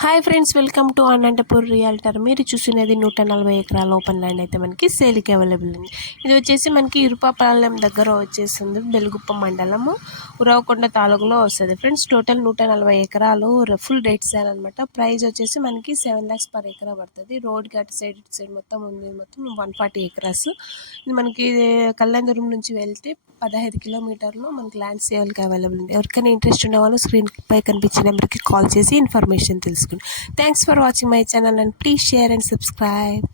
Hi friends, welcome to Anantapur realtor. మీరు చూసినది 140 ఎకరాల ఓపెన్ ల్యాండ్ అయితే మనకి సేల్కి అవైలబుల్ ఉంది. ఇది వచ్చేసి మనకి ఇరుపాపాలెం దగ్గర వచ్చేస్తుంది. బెలుగుప్ప మండలము, ఉరవకొండ తాలూకులో వస్తుంది ఫ్రెండ్స్. టోటల్ 140 ఎకరాలు ఫుల్ రేట్ సేల్ అనమాట. ప్రైస్ వచ్చేసి మనకి 7 lakhs పర్ ఎకరా పడుతుంది. రోడ్కి అటు సైడ్ మొత్తం ఉంది, మొత్తం 140 ఎకరాస్. ఇది మనకి కళ్యాణదుర్గం నుంచి వెళ్తే 15 కిలోమీటర్లు మనకి ల్యాండ్ సేల్కి అవైలబుల్ ఉంది. ఎవరికైనా ఇంట్రెస్ట్ ఉన్న వాళ్ళు స్క్రీన్ పై కనిపించే నెంబర్కి కాల్ చేసి ఇన్ఫర్మేషన్ తెలుసుకోండి. Thanks for watching my channel and please share and subscribe.